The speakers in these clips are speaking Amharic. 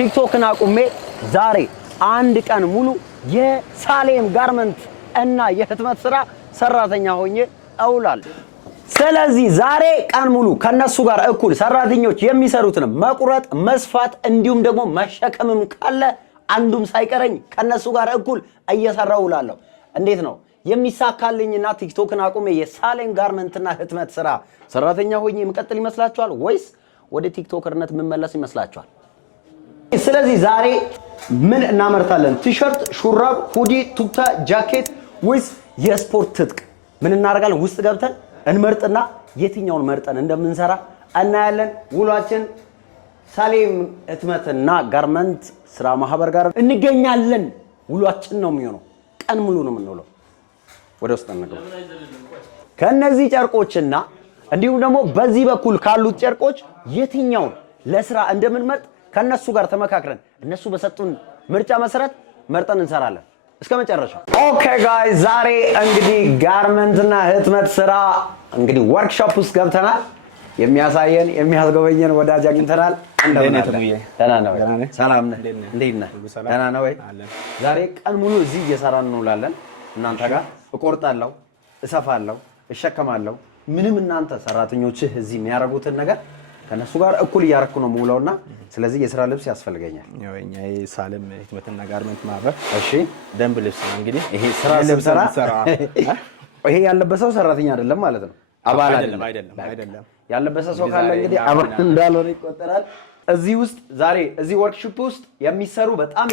ቲክቶክን አቁሜ ዛሬ አንድ ቀን ሙሉ የሳሌም ጋርመንት እና የህትመት ስራ ሰራተኛ ሆኜ አውላለሁ። ስለዚህ ዛሬ ቀን ሙሉ ከነሱ ጋር እኩል ሰራተኞች የሚሰሩትን መቁረጥ፣ መስፋት እንዲሁም ደግሞ መሸከምም ካለ አንዱም ሳይቀረኝ ከነሱ ጋር እኩል እየሰራው ውላለሁ። እንዴት ነው የሚሳካልኝና ቲክቶክን አቁሜ የሳሌም ጋርመንትና ህትመት ስራ ሰራተኛ ሆኜ መቀጠል ይመስላችኋል ወይስ ወደ ቲክቶከርነት መመለስ ይመስላችኋል? ስለዚህ ዛሬ ምን እናመርታለን? ቲሸርት፣ ሹራብ፣ ሁዲ፣ ቱታ፣ ጃኬት ወይስ የስፖርት ትጥቅ ምን እናደርጋለን? ውስጥ ገብተን እንመርጥና የትኛውን መርጠን እንደምንሰራ እናያለን። ውሏችን ሳሌም ህትመትና ጋርመንት ስራ ማህበር ጋር እንገኛለን። ውሏችን ነው የሚሆነው። ቀን ሙሉ ነው የምንውለው። ወደ ውስጥ እንግባ። ከነዚህ ጨርቆችና እንዲሁም ደግሞ በዚህ በኩል ካሉት ጨርቆች የትኛውን ለስራ እንደምንመርጥ ከነሱ ጋር ተመካክረን እነሱ በሰጡን ምርጫ መሰረት መርጠን እንሰራለን እስከ መጨረሻው። ኦኬ ጋይስ ዛሬ እንግዲህ ጋርመንትና ህትመት ስራ እንግዲህ ወርክሾፕ ውስጥ ገብተናል። የሚያሳየን የሚያስጎበኘን ወዳጅ አግኝተናል። ደህና ነው ወይ? ሰላም ነህ? እንዴት ነህ? ደህና ነው ወይ? ዛሬ ቀን ሙሉ እዚህ እየሰራን እንውላለን። እናንተ ጋር እቆርጣለሁ፣ እሰፋለሁ፣ እሸከማለሁ። ምንም እናንተ ሰራተኞችህ እዚህ የሚያደርጉትን ነገር ከነሱ ጋር እኩል እያረኩ ነው የምውለውና ስለዚህ የስራ ልብስ ያስፈልገኛል። ያውኛ የሳሌም ህትመትና ጋርመንት ማህበር እሺ ደንብ ልብስ ነው እንግዲህ ይሄ ስራ ልብስ ይሄ ያለበሰው ሰራተኛ አይደለም ማለት ነው። አባል አይደለም። ያለበሰ ሰው ካለ እንግዲህ አባል እንዳልሆነ ይቆጠራል። እዚህ ውስጥ ዛሬ እዚህ ወርክሾፕ ውስጥ የሚሰሩ በጣም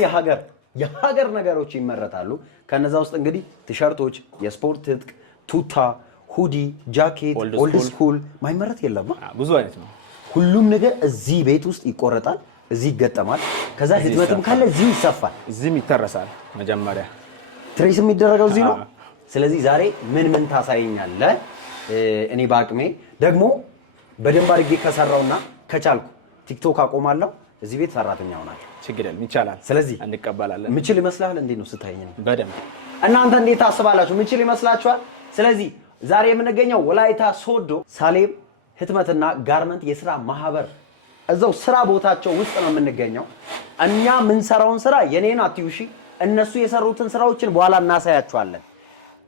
የሀገር ነገሮች ይመረታሉ። ከነዛ ውስጥ እንግዲህ ቲሸርቶች፣ የስፖርት ትጥቅ፣ ቱታ፣ ሁዲ፣ ጃኬት፣ ኦልድ ስኩል ማይመረት የለም። ብዙ አይነት ነው። ሁሉም ነገር እዚህ ቤት ውስጥ ይቆረጣል፣ እዚህ ይገጠማል። ከዛ ህትመትም ካለ እዚህ ይሰፋል፣ እዚህም ይተረሳል። መጀመሪያ ትሬስ የሚደረገው እዚህ ነው። ስለዚህ ዛሬ ምን ታሳየኛለህ? እኔ በአቅሜ ደግሞ በደንብ አድርጌ ከሰራውና ከቻልኩ ቲክቶክ አቆማለሁ፣ እዚህ ቤት ሰራተኛ ሆናለሁ። ችግር የለም ይቻላል። ስለዚህ እንቀበላለን። ምችል ይመስላል? እንዴት ነው ስታየኝ? በደንብ እናንተ እንዴት ታስባላችሁ? ምችል ይመስላችኋል? ስለዚህ ዛሬ የምንገኘው ወላይታ ሶዶ ሳሌም ህትመትና ጋርመንት የስራ ማህበር እዛው ስራ ቦታቸው ውስጥ ነው የምንገኘው። እኛ የምንሰራውን ስራ የኔን አትዩሺ፣ እነሱ የሰሩትን ስራዎችን በኋላ እናሳያችኋለን።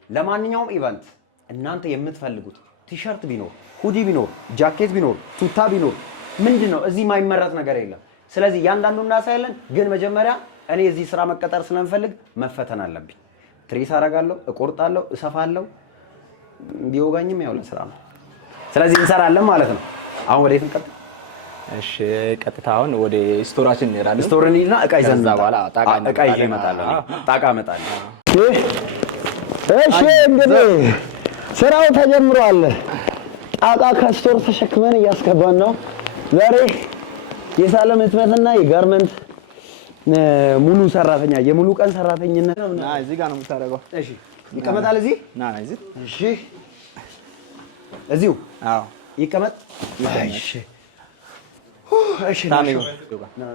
ለማንኛውም ኢቨንት እናንተ የምትፈልጉት ቲሸርት ቢኖር፣ ሁዲ ቢኖር፣ ጃኬት ቢኖር፣ ቱታ ቢኖር ምንድነው እዚህ የማይመረት ነገር የለም። ስለዚህ ያንዳንዱ እናሳያለን። ግን መጀመሪያ እኔ እዚህ ስራ መቀጠር ስለምፈልግ መፈተን አለብኝ። ትሬስ አደርጋለሁ፣ እቆርጣለሁ፣ እሰፋለሁ። ቢወጋኝም ያው ለስራ ነው። ስለዚህ እንሰራለን ማለት ነው። አሁን ወዴት እንቀጥል? እሺ ቀጥታ አሁን ወደ ስቶራችን እንሄዳለን። ስቶር እንሂድና እቃ ይዘን በኋላ እቃ ይዤ እመጣለሁ። ጣቃ እመጣለሁ። እሺ እንግዲህ ስራው ተጀምሯል። ጣቃ ከስቶር ተሸክመን እያስገባን ነው። ዛሬ የሳሌም ህትመትና የጋርመንት ሙሉ ሰራተኛ የሙሉ ቀን ሰራተኝነት ነው። እዚህ ጋር ነው የምታደርገው። እሺ ይቀመጣል እዚህ። እዚህ እሺ እዚሁ አዎ ይቀመጥ። እሺ እሺ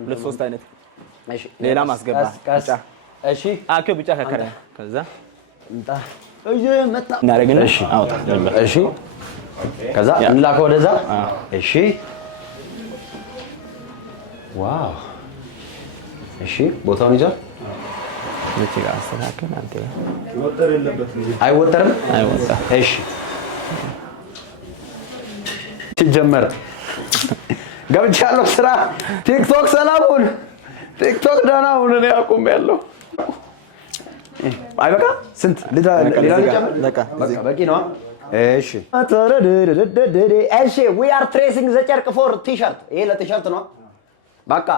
ሁለት ሶስት አይነት እሺ ሌላ ማስገባ ብቻ እሺ አከ ብቻ ከከረ ከዛ እንጣ እሺ መጣ እናረግና እሺ አውጣ እሺ ከዛ እንላከ ወደዛ እሺ ዋው እሺ ቦታውን ይዟል። እዚህ ጋር አስተካክል አንተ ወጠር የለበትም አይወጠርም እሺ ሲጀመር ገብቻለሁ ስራ ቲክቶክ ሰላሙን ቲክቶክ ደህና ሁን ነው አቁሜያለሁ። አይበቃ ስንት ሌላ በቂ ነው። እሺ እሺ we are tracing the ጨርቅ for t-shirt ይሄ ለቲሸርት ነው። በቃ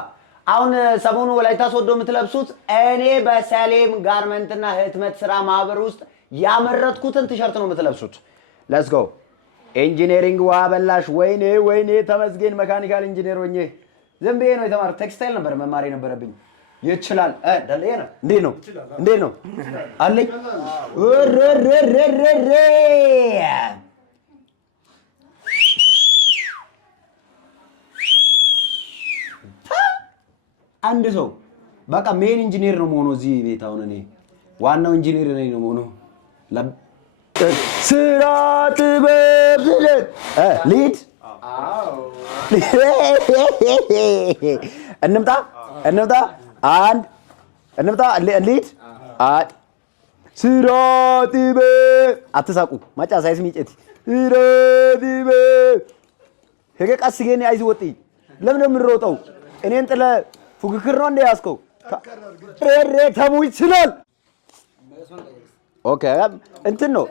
አሁን ሰሞኑ ወላይታ ሶዶ የምትለብሱት እኔ በሳሌም ጋርመንትና ህትመት ስራ ማህበር ውስጥ ያመረትኩትን ቲሸርት ነው የምትለብሱት። let's go ኢንጂነሪንግ ውሃ በላሽ። ወይኔ ተመስገን መካኒካል ኢንጂነር ሆኜ ዝም ብዬ ነው የተማርኩት። ቴክስታይል ነበር መማር የነበረብኝ። ይችላል ደለየና እንዴት ነው አለኝ አንድ ሰው በቃ ሜን ኢንጂነር ነው መሆኑ እዚህ ቤት። አሁን እኔ ዋናው ኢንጂነር ነኝ ነው መሆኑ ስራ ጥበብ ሊድ እንምጣ እንምጣ አንድ እንምጣ እንሂድ ስራቲቤ አትሳቁ ማጫ ሳይስ ሚጨት ስራቲቤ ሄገ ቀስ ገኔ አይዚ ወጥ ለምን ነው የምንሮጠው እኔን ጥለ ፉክክር ነው እንደ ያስከው ሬ ተሙ ይችላል ኦኬ እንትን ነው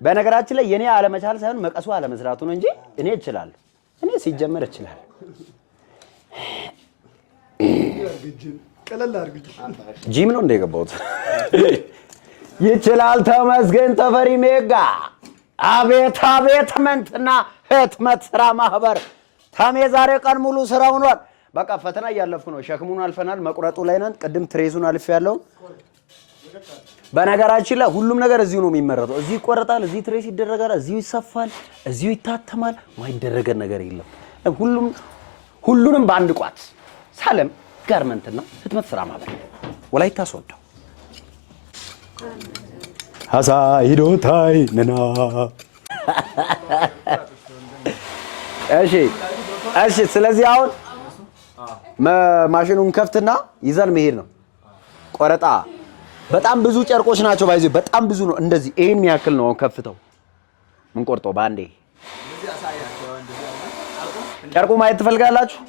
በነገራችን ላይ የኔ አለመቻል ሳይሆን መቀሱ አለመስራቱ ነው እንጂ እኔ እችላለሁ እኔ ሲጀመር እችላለሁ ቀለል አድርግ ጂም ነው እንደገባሁት ይችላል ተመስገን ተፈሪ ሜጋ አቤት አቤት መንትና ህትመት ስራ ማህበር ታሜ ዛሬ ቀን ሙሉ ስራ ሆኗል በቃ ፈተና እያለፍኩ ነው ሸክሙን አልፈናል መቁረጡ ላይ ነን ቅድም ትሬሱን አልፍ ያለው በነገራችን ላይ ሁሉም ነገር እዚሁ ነው የሚመረጠው እዚሁ ይቆረጣል እዚሁ ትሬስ ይደረጋል እዚሁ ይሰፋል እዚሁ ይታተማል ማይደረገ ነገር የለም ሁሉንም በአንድ ቋት ሳለም ጋርመንትና ህትመት ስራ ማህበር ወላይታ ሶዶ ሀሳይዶታይ ነና እሺ ስለዚህ አሁን ማሽኑን ከፍትና ይዘን መሄድ ነው ቆረጣ በጣም ብዙ ጨርቆች ናቸው ባይዘው በጣም ብዙ ነው እንደዚህ ይሄን የሚያክል ነው ከፍተው ምን ቆርጦ ባንዴ ጨርቁ ማየት ትፈልጋላችሁ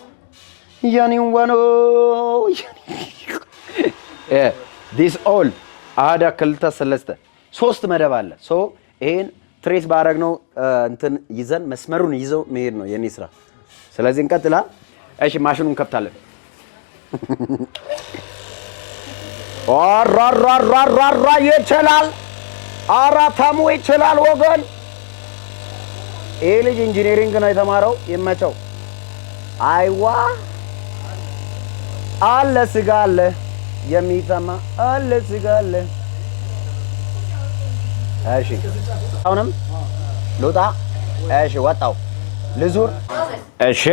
ያኒው ወኖ this all አዳ ከልታ ሰለስተ ሶስት መደብ አለ ሶ ይሄን ትሬስ ባረግ ነው እንትን ይዘን መስመሩን ይዘው መሄድ ነው የኔ ስራ ስለዚህ እንቀጥላ እሺ ማሽኑን ከፍታለን ራ ይችላል አራታሙ ይችላል ወገን ይሄ ልጅ ኢንጂነሪንግ ነው የተማረው ይመቸው አይዋ አለ ስጋ አለ የሚሰማ አለ ስጋ አለ እሺ አሁንም ሉጣ እሺ ወጣው ልዙር እሺ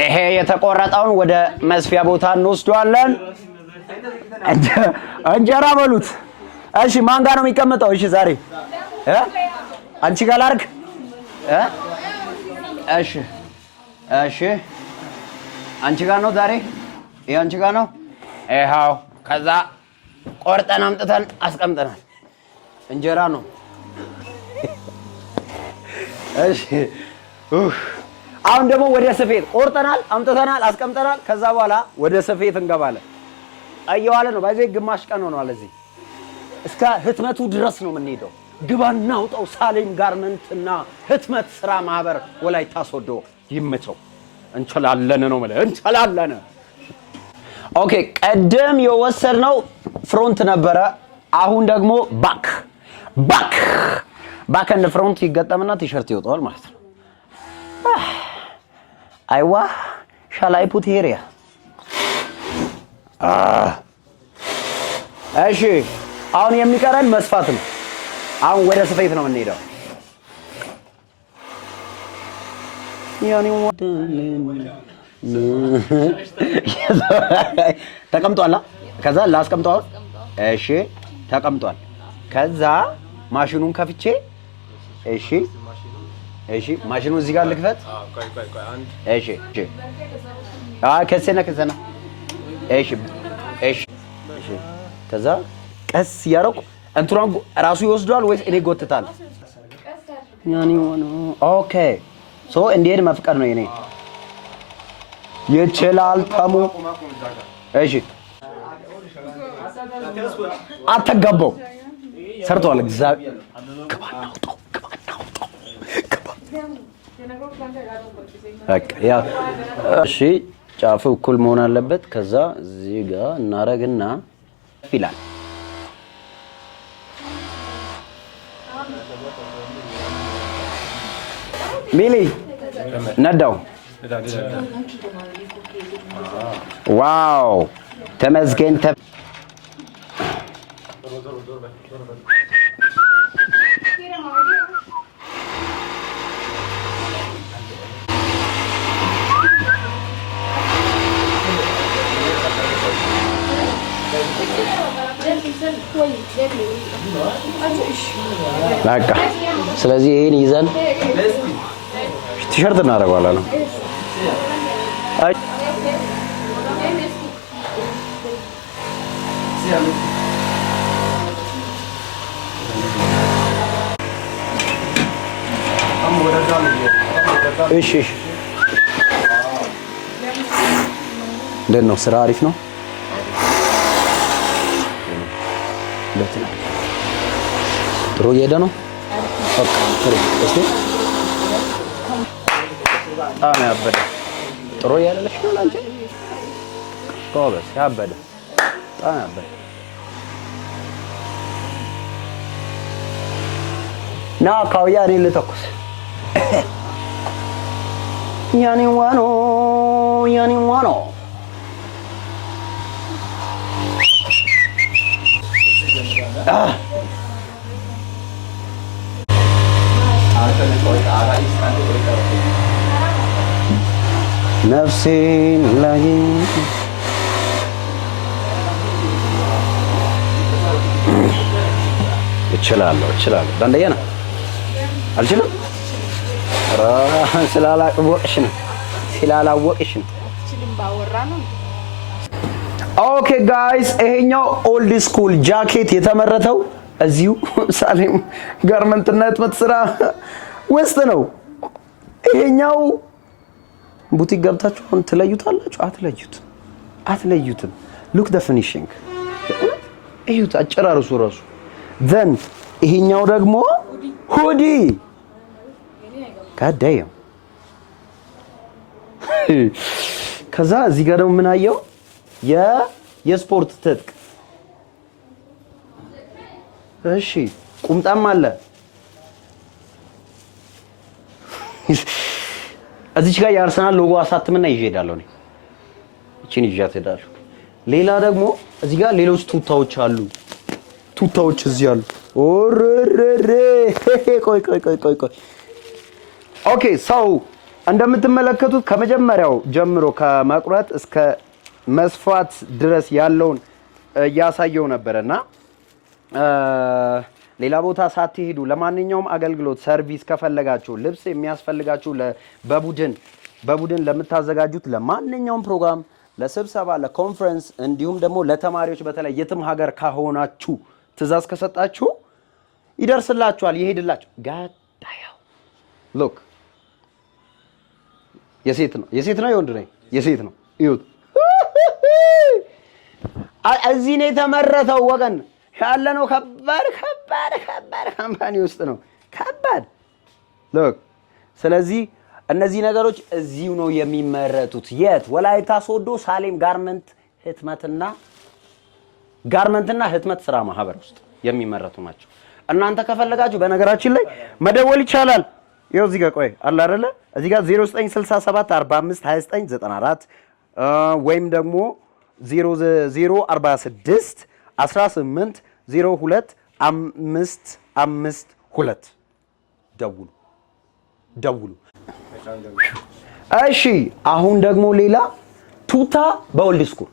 ይሄ የተቆረጠውን ወደ መስፊያ ቦታ እንወስደዋለን እንጀራ በሉት እሺ ማን ጋር ነው የሚቀመጠው እሺ ዛሬ አንቺ ጋር ላድርግ እሺ አንቺ ጋር ነው ዛሬ ይሄ አንቺ ጋር ነው ይሄው ከዛ ቆርጠን አምጥተን አስቀምጠናል እንጀራ ነው እሺ አሁን ደግሞ ወደ ስፌት ቆርጠናል አምጥተናል አስቀምጠናል ከዛ በኋላ ወደ ስፌት እንገባለን አየዋለ ነው ባይዘይ ግማሽ ቀን ሆኗል እዚህ እስከ ህትመቱ ድረስ ነው የምንሄደው ግባና አውጣው ሳሌም ጋርመንትና ህትመት ስራ ማህበር ወላይታ ሶዶ ይመቸው እንችላለን ነው ማለት እንችላለን ኦኬ ቀደም የወሰድነው ፍሮንት ነበረ አሁን ደግሞ ባክ እንደ ፍሮንት ይገጠምና ቲሸርት ይወጣል ማለት ነው አይዋ ሻላይ ፑት ሄሪያ እሺ አሁን የሚቀረን መስፋት ነው አሁን ወደ ስፌት ነው የምንሄደው ያኔ ተቀምጧል ከዛ ላስቀምጠው እሺ ተቀምጧል ከዛ ማሽኑን ከፍቼ እሺ ማሽኑን እዚህ ጋር ልክፈት እሺ ከሰና እሺ ከዛ ቀስ ያረቁ እንትሯን ራሱ ይወስዷል ወይስ እኔ ጎትታል ያኔ ኦኬ ሶ እንዴት መፍቀድ ነው የኔ ይችላል ተሙ እሺ አተጋባው ሰርቷል እግዚአብሔር ግባናውጣው በቃ ያ እሺ ጫፉ እኩል መሆን አለበት ከዛ እዚህ ጋር እናረግና ይላል ሚሊ ነዳው ዋው ተመስገን በቃ ስለዚህ ይሄን ይዘን ቲሸርት እናደርጋለን እሺ እንዴት ነው ስራ? አሪፍ ነው። ጥሩ እየሄደ ነው። በቃ ጥሩ። እስቲ በጣም ያበደ ጥሩ እያለሽ ነው አንቺ። ጎበዝ። ያበደ በጣም ያበደ ና ካውያ እኔ ልተኩስ። ያኔ ዋኖ ነፍሴን ላይ እችላለሁ። ዳንደያ ነው አልችልም። ስላላወቅሽ ነው። ኦኬ ጋይስ፣ ይሄኛው ኦልድ ስኩል ጃኬት የተመረተው እዚሁ ሳሌም ጋርመንትና ህትመት ስራ ውስጥ ነው። ይሄኛው ቡቲክ ገብታችሁ ትለዩታላችሁ? አትለዩትም። ሉክ ደ ፊኒሺንግ እዩት፣ አጨራርሱ ራሱ ዘን ይሄኛው ደግሞ ሁዲ ካዳየው ከዛ እዚህ ጋር ደግሞ ምን አየው? የስፖርት ትጥቅ። እሺ ቁምጣም አለ። እዚች ጋር የአርሰናል ሎጎ አሳትምና ይዤ እሄዳለሁ። እቺን ይዣት እሄዳለሁ። ሌላ ደግሞ እዚህ ጋር ሌሎች ቱታዎች አሉ። ቱታዎች እዚህ አሉ። ኦረረረ ቆይ ኦኬ ሰው እንደምትመለከቱት ከመጀመሪያው ጀምሮ ከመቁረጥ እስከ መስፋት ድረስ ያለውን እያሳየው ነበርና ሌላ ቦታ ሳትሄዱ ለማንኛውም አገልግሎት ሰርቪስ ከፈለጋችሁ ልብስ የሚያስፈልጋችሁ በቡድን ለምታዘጋጁት ለማንኛውም ፕሮግራም፣ ለስብሰባ፣ ለኮንፈረንስ እንዲሁም ደግሞ ለተማሪዎች በተለይ የትም ሀገር ካሆናችሁ ትእዛዝ ከሰጣችሁ ይደርስላችኋል፣ ይሄድላችሁ። ጋዳያው ሉክ የሴት ነው የወንድ ነው? የሴት ነው። ይሁት እዚህ ነው የተመረተው ወገን ያለ ነው። ከባድ ካምፓኒ ውስጥ ነው። ከባድ ሉክ። ስለዚህ እነዚህ ነገሮች እዚሁ ነው የሚመረቱት። የት? ወላይታ ሶዶ ሳሌም ጋርመንትና ህትመት ስራ ማህበር ውስጥ የሚመረቱ ናቸው። እናንተ ከፈለጋችሁ በነገራችን ላይ መደወል ይቻላል። ይኸው እዚህ ጋር ቆይ አለ አይደለ? እዚህ ጋር 0967 45 29 94 ወይም ደግሞ 0046 18 02 552 ደውሉ። እሺ አሁን ደግሞ ሌላ ቱታ በኦልድ ስኩል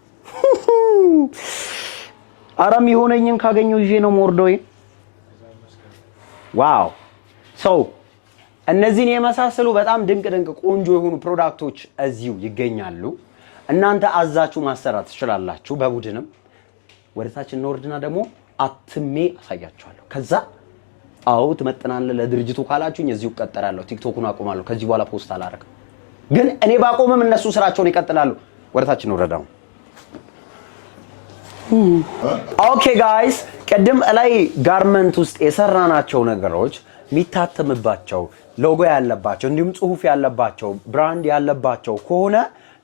አራም የሆነኝን ካገኘው ይዤ ነው ሞርዶይ። ዋው ሰው እነዚህን የመሳሰሉ በጣም ድንቅ ቆንጆ የሆኑ ፕሮዳክቶች እዚሁ ይገኛሉ። እናንተ አዛችሁ ማሰራት ትችላላችሁ። በቡድንም ወደታች እንወርድና ደግሞ አትሜ አሳያችኋለሁ። ከዛ አው ትመጥናለህ ለድርጅቱ ካላችሁኝ እዚሁ እቀጥላለሁ። ቲክቶኩን አቆማለሁ። ከዚህ በኋላ ፖስት አላረግም። ግን እኔ ባቆምም እነሱ ስራቸውን ይቀጥላሉ። ወደታች እንወርዳው። ኦኬ ጋይስ፣ ቅድም ላይ ጋርመንት ውስጥ የሰራናቸው ነገሮች የሚታተምባቸው ሎጎ ያለባቸው እንዲሁም ጽሁፍ ያለባቸው ብራንድ ያለባቸው ከሆነ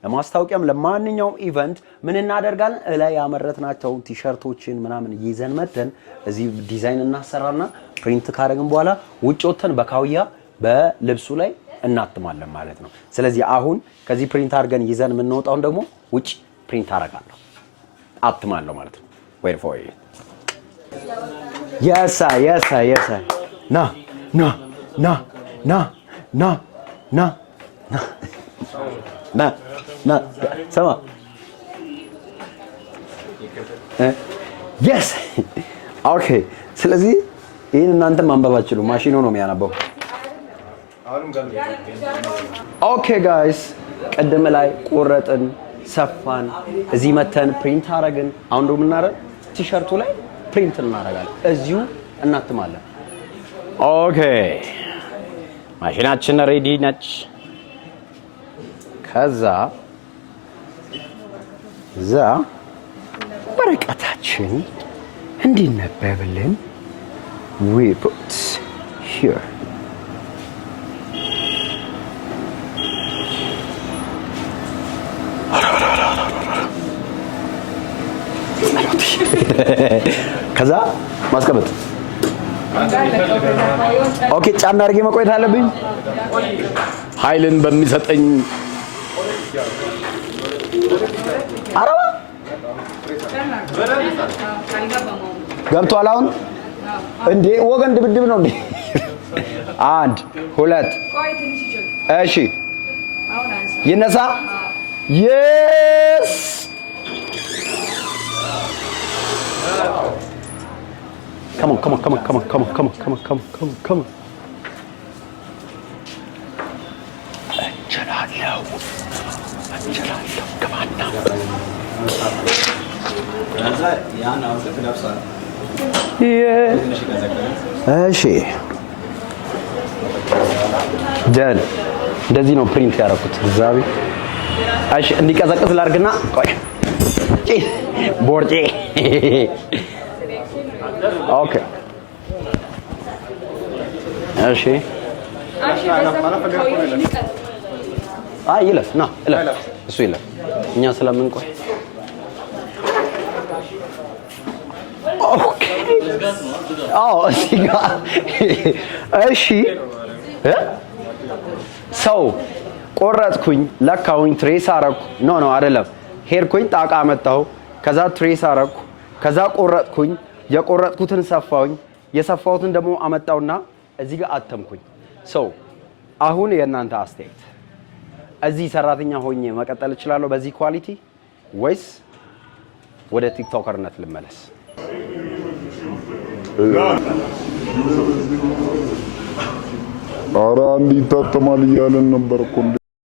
ለማስታወቂያም ለማንኛውም ኢቨንት ምን እናደርጋለን? እላይ ያመረትናቸው ቲሸርቶችን ምናምን ይዘን መተን እዚህ ዲዛይን እናሰራና ፕሪንት ካደረግን በኋላ ውጭ ወተን በካውያ በልብሱ ላይ እናትማለን ማለት ነው። ስለዚህ አሁን ከዚህ ፕሪንት አድርገን ይዘን የምንወጣውን ደግሞ ውጭ ፕሪንት አደርጋለሁ አትማለሁ ማለት ነው። wait for it yes ና ሰማ yes okay ስለዚህ ይሄን እናንተ ማንበብ አትችሉ፣ ማሽኑ ነው የሚያነበው። ኦኬ ጋይስ፣ ቀደም ላይ ቆረጥን፣ ሰፋን፣ እዚህ መተን ፕሪንት አረግን። አሁን ደግሞ እናረግ ቲሸርቱ ላይ ፕሪንት እናረጋለን፣ እዚሁ እናትማለን። ኦኬ ማሽናችን ሬዲ ነች። ከዛ ወረቀታችን እንዲነበብልን we put here ከዛ ማስቀመጥ። ኦኬ ጫና አድርጌ መቆየት አለብኝ ኃይልን በሚሰጠኝ አረባ ገብቷል። አሁን እንዴ ወገን ድብድብ ነው እንዴ? 1 2 እሺ ይነሳ። yes come on እችላለሁ ከማን ነው እሺ ደን እንደዚህ ነው ፕሪንት ያደረኩት። ዛቢ እሺ እንዲቀዘቅዝ ላድርግና ቆይ ቦርጬ ኦኬ እሺ ይለፍ ና ይለፍ እሱ ይለፍ እኛ ስለምንቆይ ኦኬ እዚህ ጋር እሺ ሰው ቆረጥኩኝ፣ ለካሁኝ፣ ትሬስ አረኩ። ኖ አይደለም ሄድኩኝ፣ ጣቃ መጣሁ፣ ከዛ ትሬስ አረኩ፣ ከዛ ቆረጥኩኝ፣ የቆረጥኩትን ሰፋውኝ፣ የሰፋሁትን ደግሞ አመጣውና እዚህ ጋር አተምኩኝ። ሰው አሁን የእናንተ አስተያየት እዚህ ሰራተኛ ሆኜ መቀጠል እችላለሁ በዚህ ኳሊቲ ወይስ ወደ ቲክቶከርነት ልመለስ? ኧረ አንድ ይታተማል እያለን ነበር እኮ እንዴ።